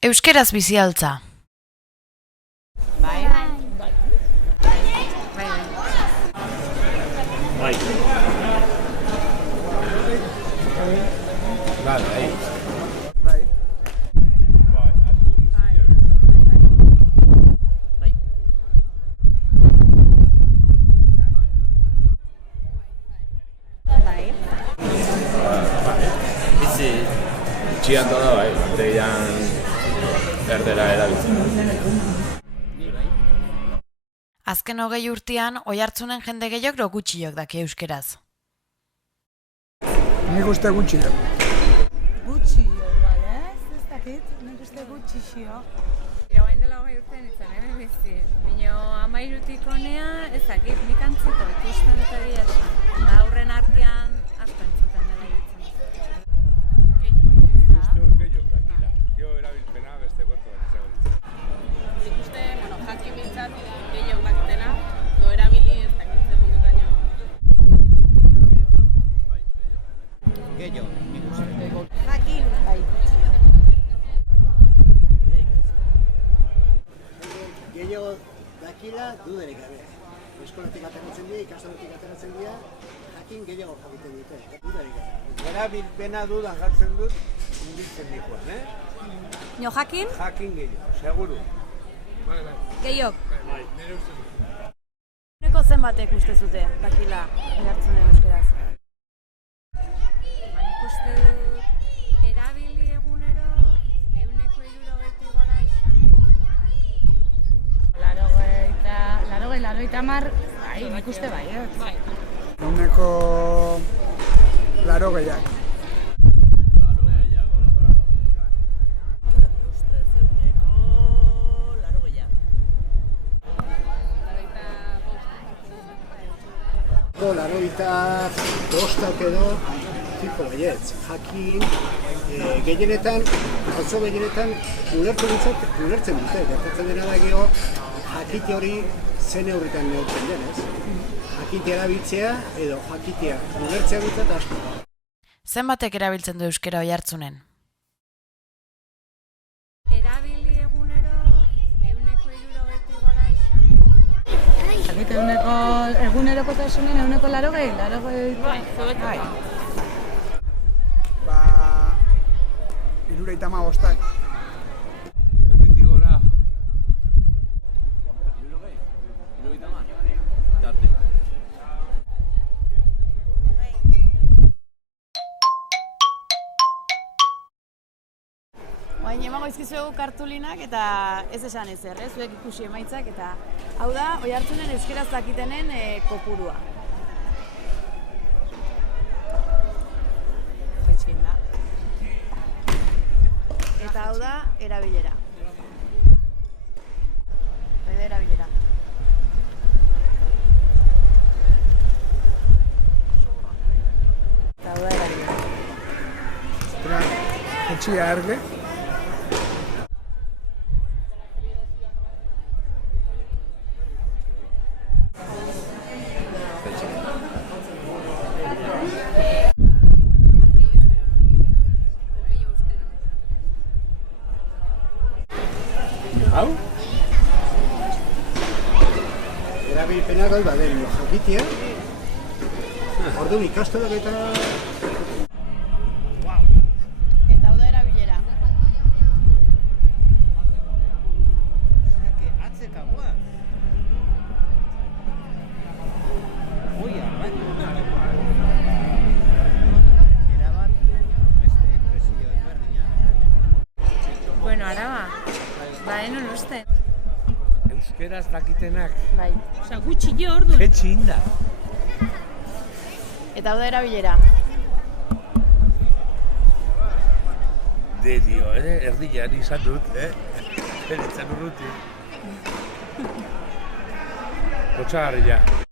Euskeraz bizialtza. Bai. Bai. Bai. Bai. Bai. Bai. Bizi txian dola bai, baterian erdera erabiltzen. Azken 20 urtean, Oiartzunen jende gehiago gutxiok daki euskeraz. Nik uste gutxi. Gutxi, igual, ez dakit, nik uste gutxi xio. Irauen dela 20 urtean izan, hemen bizi. Bino 13tik honea, ez dakit, nik antzeko ikusten dut egia esan. Aurren artean, asko entzuten dela ditzen. Nik uste dut gehiago dakila. Jo erabilpena beste kontu bat izan. Nik uste, jakin bintzat gehiago dakitela, do erabili ez dakitze puntutaino. Gehiago, nik uste. Jakin, bai. Gehiago dakila duderik gabe. Eskolatik ateratzen dira, ikastolatik ateratzen dira, jakin gehiago jakiten dute, duderik gabe. Erabilpena dudan jartzen dut, inditzen dikoan, Jo jakin? Jakin gehiago, seguru. Gehiok. Bai, nire uste dut. Neko zenbatek uste zute, dakila, Oiartzunen euskeraz. Nik uste dut, erabili egunero, 160 gora izan. 80, bai, nik uste bai, Bai. Eguneko 80. Laroita bostak edo tipo baietz. Jakin gehienetan, auzo gehienetan ulertzen dute. Gertatzen dena da gero jakite hori zen neurritan neurtzen denez. Jakitea erabiltzea edo jakitea ulertzea dutzat asko. Zenbatek erabiltzen du euskera Oiartzunen? Erabili egunero, 160 gora izan. Zakit egunerokotasunen 180. Bai. Ba... 75. Erditik gora. Baina emango izkizuegu kartulinak eta ez esan ezer, zuek ikusi emaitzak eta hau da, Oiartzunen euskeraz dakitenen kopurua. Jaitxin da. Eta hau da, erabilera. Hau da, erabilera. Eta hau da, erabilera. Etxia erge. Hau? Erabilpena gai baden jakitea. Orduan ikastolak eta Eta hau da, erabilera. atzekagoa. Oia, bai. Erabat beste impresio ezberdina. Bueno, araba, enun uste. Euskeraz dakitenak. Bai. Osa, gutxi jo orduan. Etxi inda. Eta hau da, erabilera. Dio, erdian izan dut, Eritzen urruti. Kotxagarria.